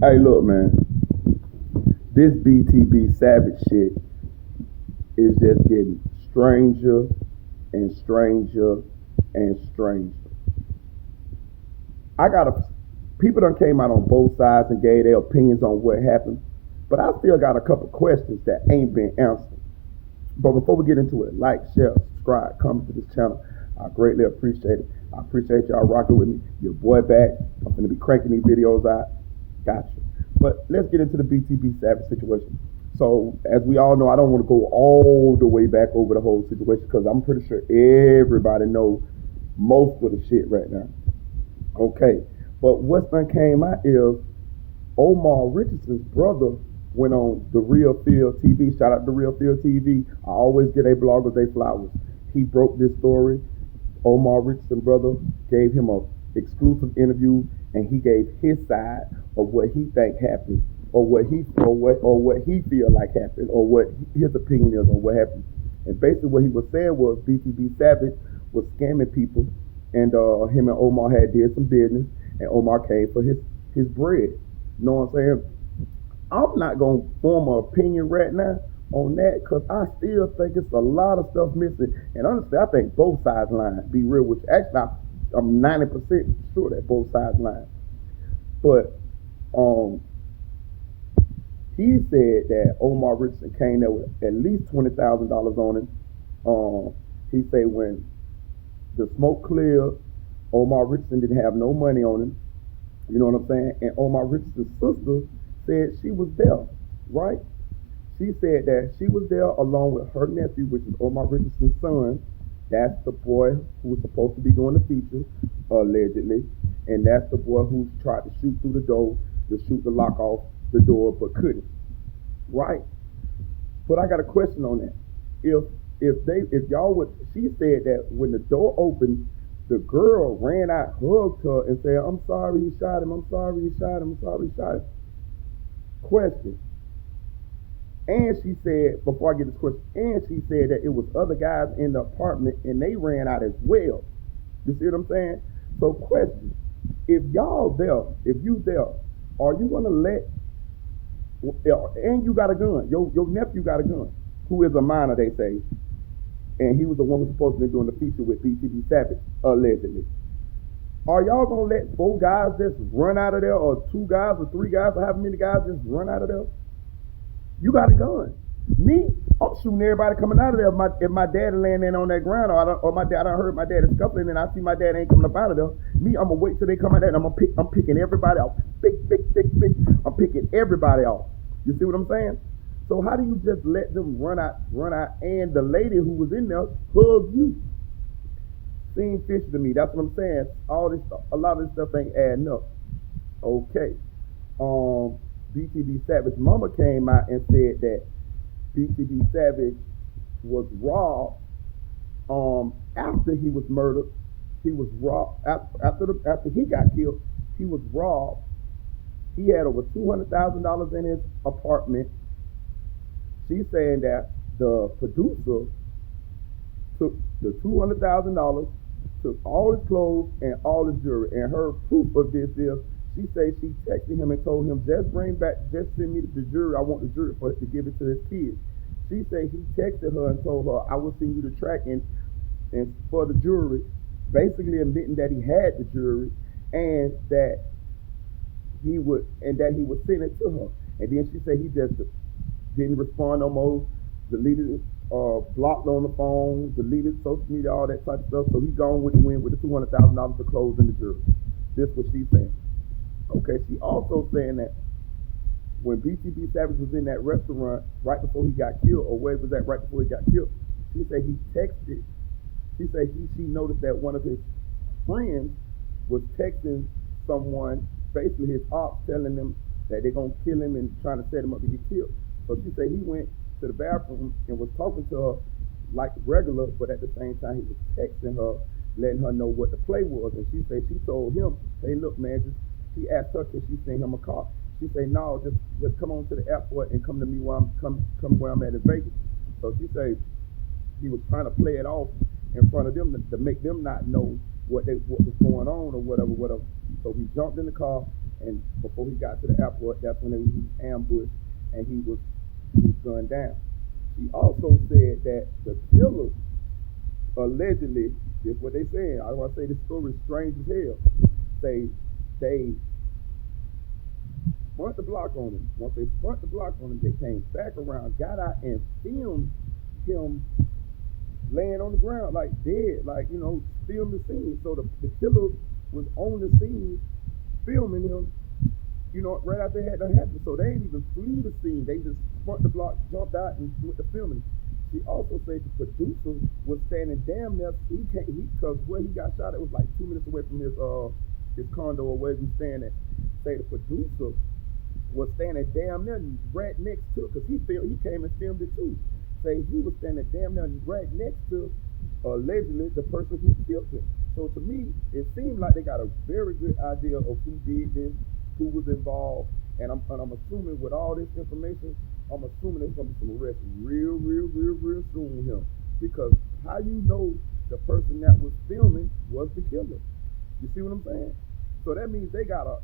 Hey, look, man. This BTB Savage shit is just getting stranger and stranger and stranger. I got a people done came out on both sides and gave their opinions on what happened, but I still got a couple questions that ain't been answered. But before we get into it, like, share, subscribe, comment to this channel. I greatly appreciate it. I appreciate y'all rocking with me. Your boy back. I'm gonna be cranking these videos out. Gotcha. But let's get into the BTB Savage situation. So, as we all know, I don't want to go all the way back over the whole situation because I'm pretty sure everybody knows most of the shit right now. Okay. But what's done came out is Omar Richardson's brother went on the Real Field TV. Shout out to Real Field TV. I always get a bloggers they flowers. He broke this story. Omar Richardson brother gave him a exclusive interview, and he gave his side of what he think happened, or what he feel like happened, or what his opinion is on what happened. And basically, what he was saying was BTB Savage was scamming people, and him and Omar had did some business, and Omar came for his bread. You know what I'm saying? I'm not gonna form an opinion right now on that because I still think it's a lot of stuff missing. And honestly, I think both sides lying. Be real with you. Actually, I'm 90% sure that both sides lying. But um, he said that Omar Richardson came there with at least $20,000 on him. He said when the smoke cleared, Omar Richardson didn't have no money on him. You know what I'm saying? And Omar Richardson's sister said she was there, right? She said that she was there along with her nephew, which is Omar Richardson's son. That's the boy who was supposed to be doing the feature, allegedly. And that's the boy who tried to shoot through the door, to shoot the lock off the door, but couldn't. Right? But I got a question on that. If y'all would, she said that when the door opened, the girl ran out, hugged her, and said, "I'm sorry you shot him. I'm sorry you shot him. I'm sorry you shot him." Question. And she said, before I get this question, and she said that it was other guys in the apartment and they ran out as well. You see what I'm saying? So question, if y'all there, if you there, are you gonna let, and you got a gun, your nephew got a gun, who is a minor, they say, and he was the one who's supposed to be doing the feature with BTB Savage, allegedly. Are y'all gonna let four guys just run out of there, or two guys, or three guys, or however many guys just run out of there? You got a gun. Me, I'm shooting everybody coming out of there. If my dad laying there on that ground, or my dad, I heard my dad is scuffling, and I see my dad ain't coming up out of there. Me, I'm gonna wait till they come out there, and I'm picking everybody off. Pick. I'm picking everybody off. You see what I'm saying? So how do you just let them run out, and the lady who was in there hug you? Seems fishy to me. That's what I'm saying. A lot of this stuff ain't adding up. Okay. BTB Savage mama came out and said that BTB Savage was robbed after he was murdered. He was robbed after he got killed. He was robbed. He had over $200,000 in his apartment. She's saying that the producer took the $200,000, took all his clothes and all his jewelry. And her proof of this is she says she texted him and told him, just send me the jewelry. I want the jewelry to give it to his kids. She said he texted her and told her, I will send you the tracking and for the jewelry, basically admitting that he had the jewelry and that he would send it to her. And then she said he just didn't respond no more, deleted it, blocked on the phone, deleted social media, all that type of stuff. So he gone with the wind with the $200,000 of clothes and the jewelry. This is what she's saying. Okay, she also saying that when BTB Savage was in that restaurant right before he got killed, or where was that right before he got killed, she said he texted. She said she noticed that one of his friends was texting someone, basically his ops, telling them that they're gonna kill him and trying to set him up to get killed. So she said he went to the bathroom and was talking to her like regular, but at the same time he was texting her, letting her know what the play was. And she said she told him, "Hey, look, man, he asked her can she send him a car." She said, "No, just come on to the airport and come to me where I'm at in Vegas." So she said he was trying to play it off in front of them to make them not know what was going on or whatever. So he jumped in the car And before he got to the airport, that's when he was ambushed and he was gunned down. She also said that the killers allegedly, this is what they saying. I want to say this story is strange as hell. Say they spun the block on him. Once they spun the block on him, they came back around, got out and filmed him laying on the ground like dead, like filmed the scene. So the killer was on the scene filming him. Right after it had done happened. So they didn't even flee the scene. They just spun the block, jumped out, and went to filming. She also said the producer was standing damn near. Because where he got shot, it was like 2 minutes away from his condo or where he was staying at. Say the producer was standing damn near right next to it, because he came and filmed it too. Say he was standing damn near right next to allegedly the person who killed him. So to me, it seemed like they got a very good idea of who did this, who was involved, and I'm assuming with all this information, I'm assuming there's gonna be some arrests real soon with him, because how the person that was filming was the killer? You see what I'm saying? So that means they got a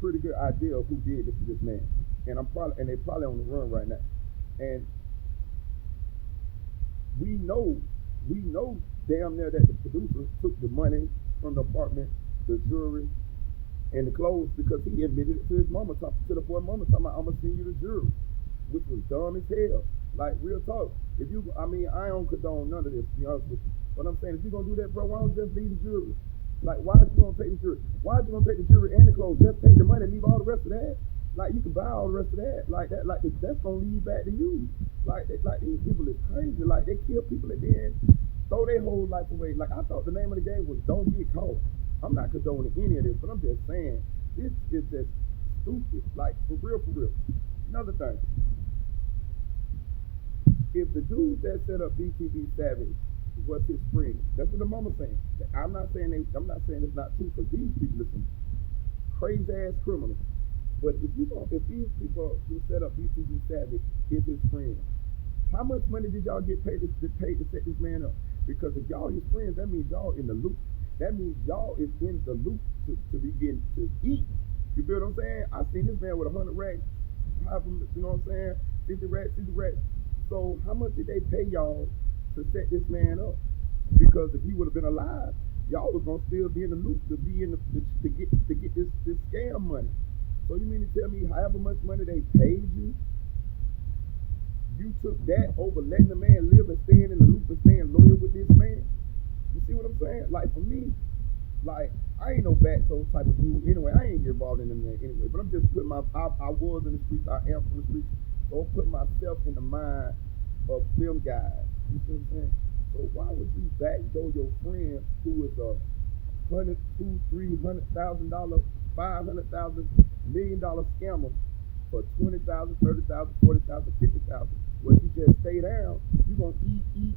pretty good idea of who did this to this man, and they probably on the run right now, and we know damn near that the producer took the money from the apartment, the jewelry, and the clothes, because he admitted it to his mama, to the boy mama, talking about, I'm gonna send you the jewelry, which was dumb as hell. Like, real talk. I don't condone none of this, to be honest with you. But I'm saying, if you're gonna do that, bro, why don't you just leave the jewelry? Like, why are you gonna take the jewelry? Why are you gonna take the jewelry and the clothes? Just take the money and leave all the rest of that. Like, you can buy all the rest of that. That's gonna lead back to you. Like these people is crazy. Like, they kill people and then throw their whole life away. Like, I thought the name of the game was Don't Get Caught. I'm not condoning any of this, but I'm just saying, this is just stupid. Like, for real. Another thing, if the dude that set up BTB Savage was his friend, that's what the mama's saying. I'm not saying it's not true, because these people are some crazy ass criminals. But if these people who set up BTB Savage is his friend, how much money did y'all get paid to set this man up? Because if y'all his friends, that means y'all in the loop. That means y'all is in the loop to begin to eat. You feel what I'm saying? I seen this man with 100 racks, you know what I'm saying? 50 racks. So how much did they pay y'all to set this man up? Because if he would have been alive, y'all was gonna still be in the loop to get this scam money. So you mean to tell me however much money they paid you, you took that over letting the man live and staying in the loop and staying loyal with this man? You see what I'm saying? Like, for me, like, I ain't no backdoor type of dude anyway. I ain't get involved in them anyway. But I'm just putting I was in the streets. I am from the streets. So I'm putting myself in the mind of them guys. You see what I'm saying? So why would you backdoor your friend who is a $100,000, $200,000, $300,000, $500,000, $1 million scammer for 20,000, 30,000, 40,000, 50,000? Well, if you just stay down, you gonna eat,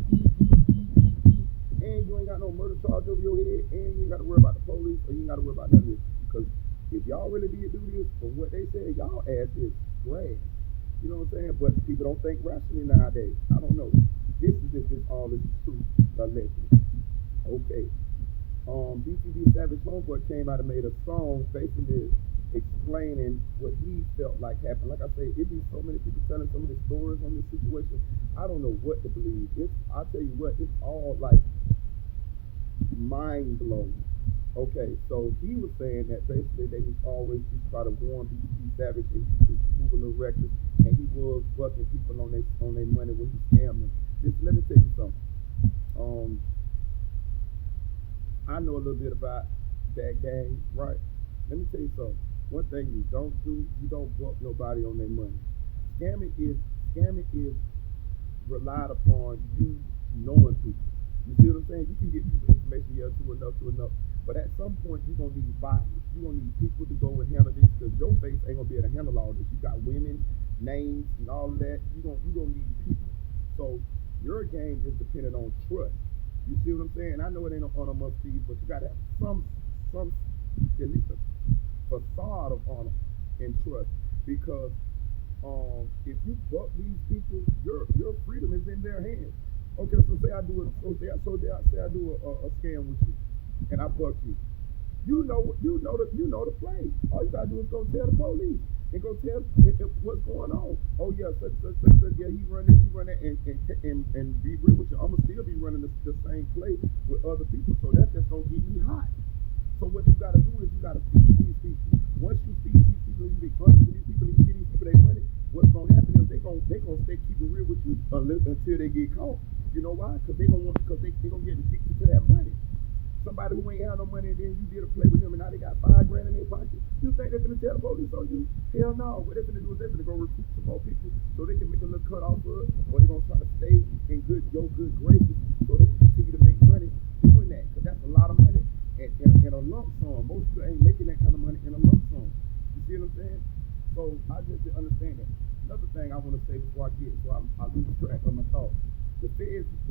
and you ain't got no murder charge over your head, and you ain't got to worry about the police, or you ain't got to worry about none of this. Because if y'all really did do this, from what they said, y'all ass is grass. You know what I'm saying? But people don't think rationally nowadays. I don't know. This is if all this is true, allegedly. Okay. BTB Savage Homeboy came out and made a song basically explaining what he felt like happened. Like I say, it be so many people telling so many stories on this situation. I don't know what to believe. I'll tell you what, it's all like mind blowing. Okay, so he was saying that basically they was always just try to warn BTB Savage, and he was moving the records, and he was bucking people on their money when he scammed them. Let me tell you something. I know a little bit about that game, right? Let me tell you something. One thing you don't do, you don't buck nobody on their money. Scamming is relied upon you knowing people. You see what I'm saying? You can get people information, to enough. But at some point, you're going to need bodies. You're going to need people to go and handle this, because your face ain't going to be able to handle all this. You got women, names, and all of that. You're going to need people. So your game is dependent on trust. You see what I'm saying? I know it ain't on a must feed, but you got to have some, at least a facade of honor and trust. Because if you buck these people, your freedom is in their hands. Okay, so say I do a scam with you, and I buck you. You know the play. All you gotta do is go tell the police and go tell what's going on. Oh yeah, yeah, he run this, he run that, and be real with you, I'ma still be running the same play with other people. So that's just gonna get me hot. So what you gotta do is you gotta feed these people. Once you feed these people, you be honest with these people, and you give these people their money. What's gonna happen is they gonna stay keeping real with you until they get caught. You know why? Because they gonna get addicted to that money. Somebody who ain't had no money, and then you did a play with them, and now they got $5 grand in their pocket. You think they're gonna tell the police on you? Hell no. What they're gonna do is they're gonna go recruit some more people so they can make a little cut off of it, or they're gonna try to stay in your good graces so they can continue to make money doing that. Because that's a lot of money in a lump sum. Most people ain't making that kind of money in a lump sum. You see what I'm saying? So I just didn't understand that. Another thing I want to say before I lose track of my thoughts. The feds is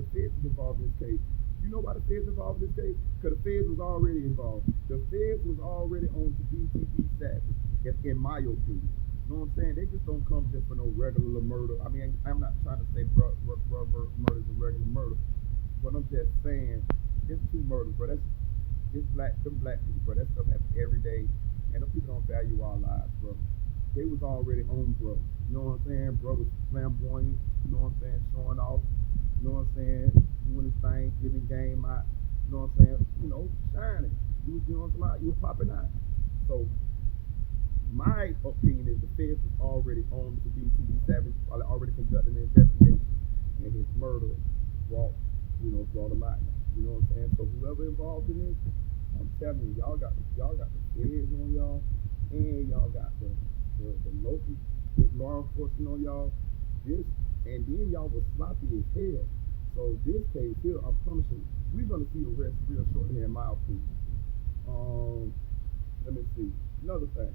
involved in this case. You know why the feds involved in this case? Because the feds was already involved. The feds was already on to BTB Savage, in my opinion. You know what I'm saying? They just don't come just for no regular murder. I mean, I'm not trying to say murder is a regular murder, but I'm just saying it's two murders, bro. Them black people, bro. That stuff happens every day, and them people don't value our lives, bro. They was already on, bro. You know what I'm saying? Bro was flamboyant. You know what I'm saying? Showing off. You know what I'm saying? Doing his thing, giving game out. You know what I'm saying? Shining. You know what I'm saying? You was popping out. So my opinion is the feds was already on to BTB Savage, already conducting an investigation, and his murder brought him out. You know what I'm saying? So whoever involved in this, I'm telling you, y'all got the feds on y'all, and y'all got the local law enforcement on y'all. This and then y'all was sloppy as hell. So this case here, I'm promising, we're gonna see arrests real shortly, in my opinion. Let me see. Another thing,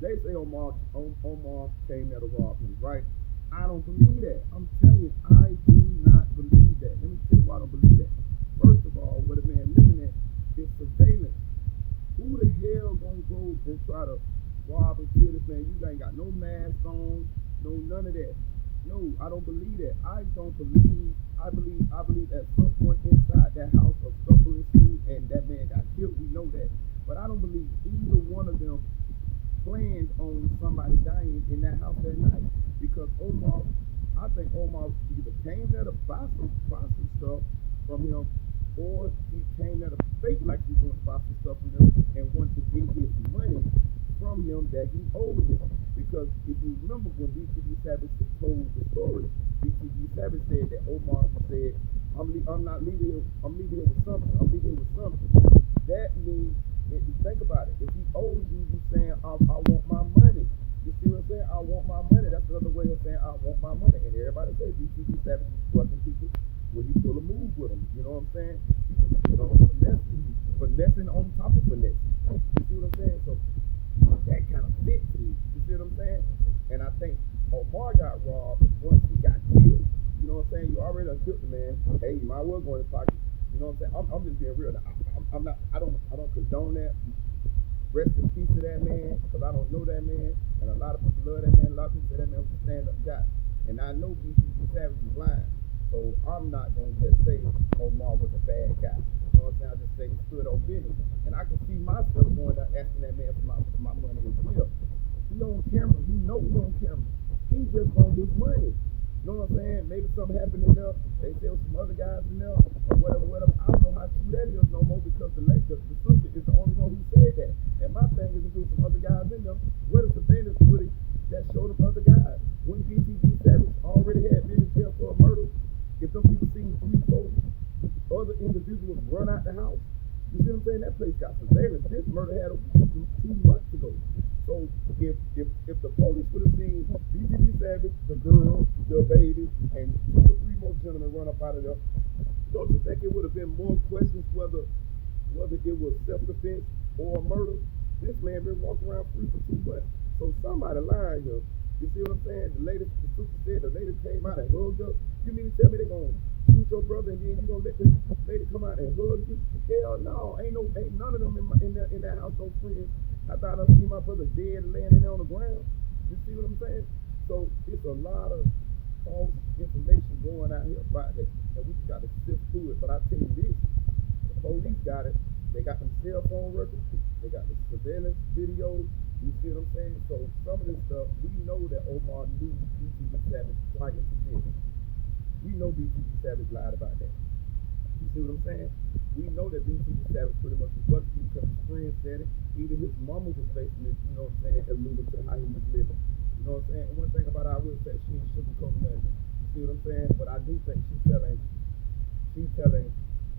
they say Omar came there to rob him, right? I don't believe that. I'm telling you, I do not believe that. Let me tell you why I don't believe that. First of all, where the man living at is surveillance. Who the hell gonna go and try to rob and kill this man? You ain't got no mask on, no none of that. No, I don't believe that. I believe at some point inside that house a scuffle ensued and that man got killed. We know that. But I don't believe either one of them planned on somebody dying in that house that night. Because I think Omar either came there to buy some stuff from him, or he came there to fake like he wanted to buy some stuff from him and wanted to get his money from him that he owed him. Because if you remember when BTB Savage told the story, BTB Savage said that Omar said, I'm not leaving here. I'm leaving here with something. I'm leaving here with something. That means, if you think about it, if he owes you, you saying, I want my money. You see what I'm saying? I want my money. That's another way of saying, I want my money. And everybody says BTB Savage is fucking people when he pull a move with them. You know what I'm saying? Finessing on top of finessing. You see what I'm saying? So that kind of fit to me. You see what I'm saying? And I think Omar got robbed once he got killed. You know what I'm saying? You already done killed the man. Hey, you might as well go in his pocket. You know what I'm saying? I'm just being real. I don't condone that. Rest in peace to that man, because I don't know that man, and a lot of people love that man. A lot of people say that man was a stand-up guy, and I know BTB Savage is lying. So I'm not gonna just say Omar was a bad guy. You know what I'm saying? I just say he stood on business, and I can see myself going out asking that man for my money as well. He on camera. He know he on camera. He just want his money. You know what I'm saying? Maybe something happened in there. They sell some other guys in there, or whatever. I don't know how true that is no more, because the sister is the only one who said that. And my thing is, if there was some other guys in there, where the surveillance footage that showed them other guys? When BTB Savage already had been in jail for a murder, if some people seen 3, 4 other individuals run out the house, you see what I'm saying? That place got surveillance. This murder had 2 months ago. So if the police would have seen BTB Savage, the girl, the baby, and 2 or 3 more gentlemen run up out of there, don't you think it would have been more questions whether it was self-defense or a murder? This man been walking around free for 2 months. So somebody lying here. You see what I'm saying? The sister said the lady came out and hugged up. You mean to tell me they gonna shoot your brother and then you gonna let this lady come out and hug you? Hell no, ain't none of them in that house no friends. I thought I see my brother dead laying in there on the ground. You see what I'm saying? So it's a lot of false information going out here about that, and we just got to sift through it. But I tell you this, the police got it. They got them cell phone records. They got the surveillance videos. You see what I'm saying? So some of this stuff, we know that Omar knew BTG Savage prior to this. We know BTG Savage lied about that. You see what I'm saying? We know that BTG Savage pretty much was busted because his friend said it. Even his mama was basically, you know what I'm saying, alluding to how he was living. You know what I'm saying? And one thing about her, I will say, she ain't sugarcoat nothing. You see what I'm saying? But I do think she's telling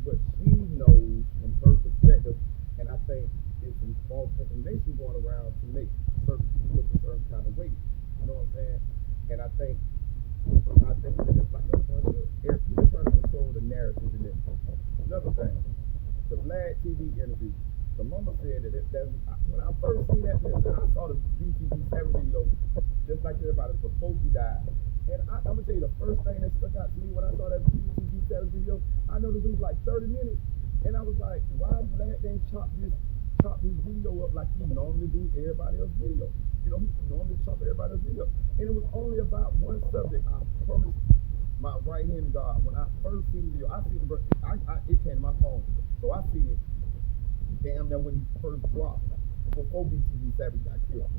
what she knows from her perspective, and I think it's some false information going around to make certain people look a certain kind of way. You know what I'm saying? And I think it's just like a bunch of people trying to control the narrative in this. Another thing, the Vlad TV interview. The mama said that when I first seen that, I saw the BTG Savage video just like everybody before he died. And I'm gonna tell you the first thing that stuck out to me when I saw that BTG Savage video. I know this was like 30 minutes, and I was like, why Vlad didn't chop this video up like he normally do everybody else's video? You know, he normally chop everybody else's video, and it was only about one subject. I promise my right hand God, when I first seen the video, I seen it came to my phone, so I seen it damn near when he first dropped before BTG Savage got killed.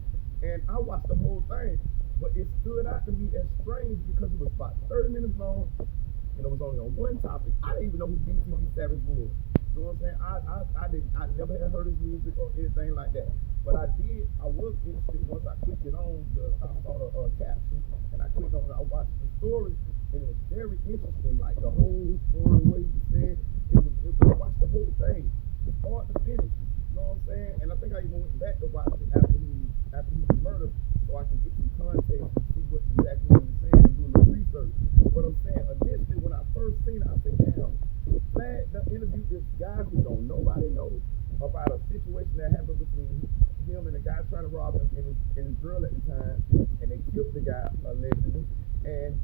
And I watched the whole thing, but it stood out to me as strange because it was about 30 minutes long, and it was only on one topic. I didn't even know who BTG Savage was. You know what I'm saying? I never had heard his music or anything like that. But I was interested once I clicked it on, I saw the caption, and I clicked on it, I watched the story, and it was very interesting, like the whole story, what he said, I watched the whole thing, start to finish, you know what I'm saying? And I think I even went back to watch it after he was murdered, so I can get some context and see what exactly he was saying and do a little research. But I'm saying, initially, when I first seen it, I said, damn, Vlad done interviewed this guy who nobody knows about a situation that happened between him and the guy trying to rob him and his girl at the time, and they killed the guy allegedly, and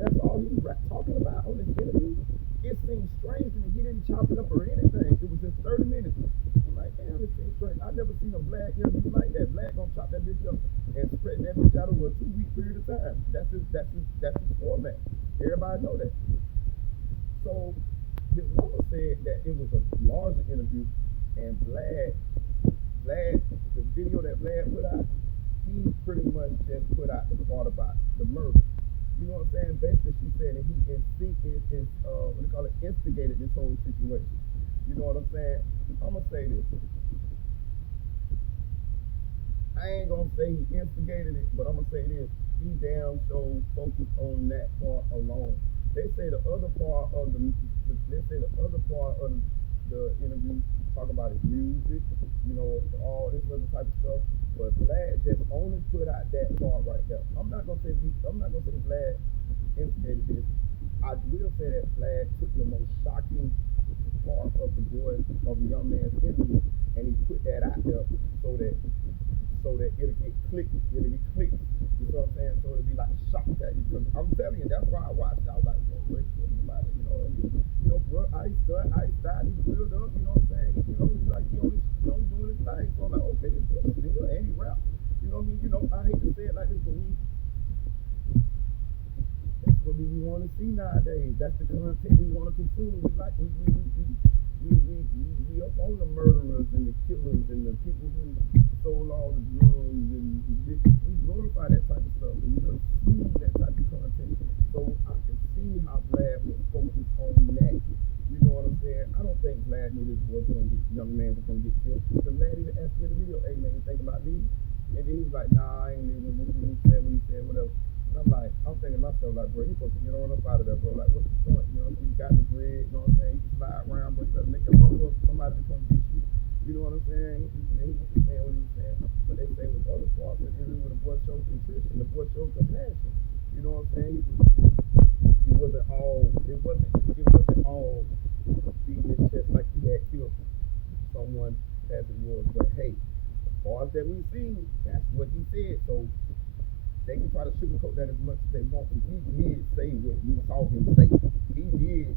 that's all he was talking about on this interview. It seems strange to me. He didn't chop it up or anything. It was just 30 minutes. I'm like, damn, it seems strange. I've never seen a Vlad interview like that. Vlad gonna chop that bitch up and spread that bitch out over a 2-week period of time. That's his format. Everybody know that. So his mama said that it was a larger interview, and Vlad, the video that Vlad put out, he pretty much just put out the part about the murder. You know what I'm saying? Basically, she said that he instigated this whole situation. You know what I'm saying? I'm gonna say this. I ain't gonna say he instigated it, but I'm gonna say this. He damn so focused on that part alone. They say the other part of the interview talk about his music, you know, all this other type of stuff. But Vlad just only put out that part right there. I'm not gonna say Vlad instigated this. I will say that Vlad took the most shocking part of the young man's interview, and he put that out there so that it'll get clicked. You know what I'm saying? So it'll be like shock value. Because I'm telling you, that's why I watched it. I was like, wait, about it, you know. And bro, Ice died, he grilled up, you know what I'm saying? You know, he's like, he's doing his thing. So I'm like, okay, this is still, and he rap. You know what I mean? You know, I hate to say it like this, but that's what we want to see nowadays. That's the content we want to consume. We up on the murderers and the killers and the people who stole all the drugs and we glorify that type of stuff and we consume that type of content. So I can see how Vlad was focused on that. You know what I'm saying? I don't think Vlad knew this young man was gonna get killed. So Vlad even asked me in the video, hey man, you think about leaving? And then he was like, nah, I ain't leaving. What he said, whatever. And I'm thinking to myself, like, bro, you supposed to get on up out of there, bro. Like, what's the point? You know what I'm saying? You got the bread, you know what I'm saying? You can slide around, but you better make your mama up for somebody to come get you. You know what I'm saying? And then he was saying what he was saying. But they say with other parts of the interview, the boy showed contrition, the boy showed compassion. You know what I'm saying? It wasn't all beating his chest like he had killed someone as it was. But hey, as far as that we've seen, that's what he said. So they can try to sugarcoat that as much as they want, but he did say what we saw him say. He did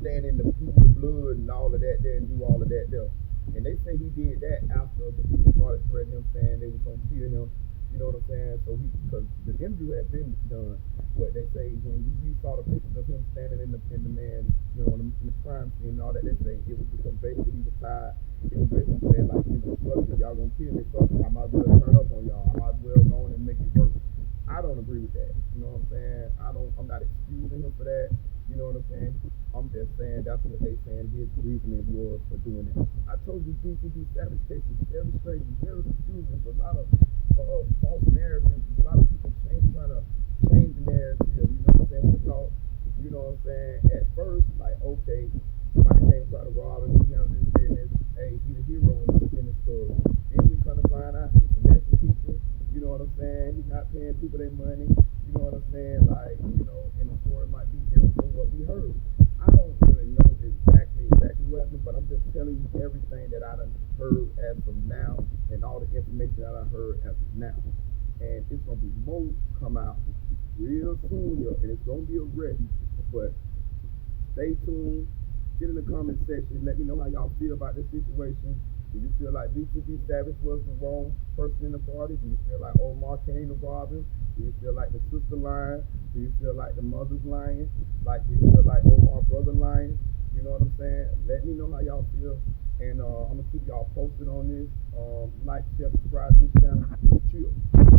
stand in the pool of blood and all of that there and do all of that there. And they say he did that after the people started threatening him, saying they was going to kill him. You know what I'm saying? saying? So because the interview had been done, but they say when you saw the pictures of him standing in the man, in the crime scene and all that, they say it was because basically he was tired. He was basically saying like, fuck it, y'all gonna kill me, fuck it, I might as well turn up on y'all. I might as well go on and make it work. I don't agree with that. You know what I'm saying? I'm not excusing him for that. You know what I'm saying? I'm just saying that's what they saying his reasoning was for doing that. I told you DCB Savage case is very strange, very confusing. There's a lot of false narratives. A lot of people trying to change the narrative. You know what I'm saying? Because, you know what I'm saying? At first, like, okay, somebody came try to rob him, he handled his business. Hey, he's a hero in the story. Then we kind of find out he's finessing people. You know what I'm saying? He's not paying people their money. You know what I'm saying? Like, and the story might be different from what we heard. I don't really know exactly what happened, but I'm just telling you everything that I done heard as of now and all the information that I heard as of now. And it's gonna be more come out real soon here, and it's gonna be a wreck. But stay tuned. Get in the comment section. Let me know how y'all feel about this situation. Do you feel like DCB Savage was the wrong person in the party? Do you feel like Omar came to rob him? Do you feel like the sister lying? Do you feel like the mother's lying? Like, do you feel like Omar's brother lying? You know what I'm saying? Let me know how y'all feel. And I'm going to keep y'all posted on this. Like, share, subscribe to this channel. Chill.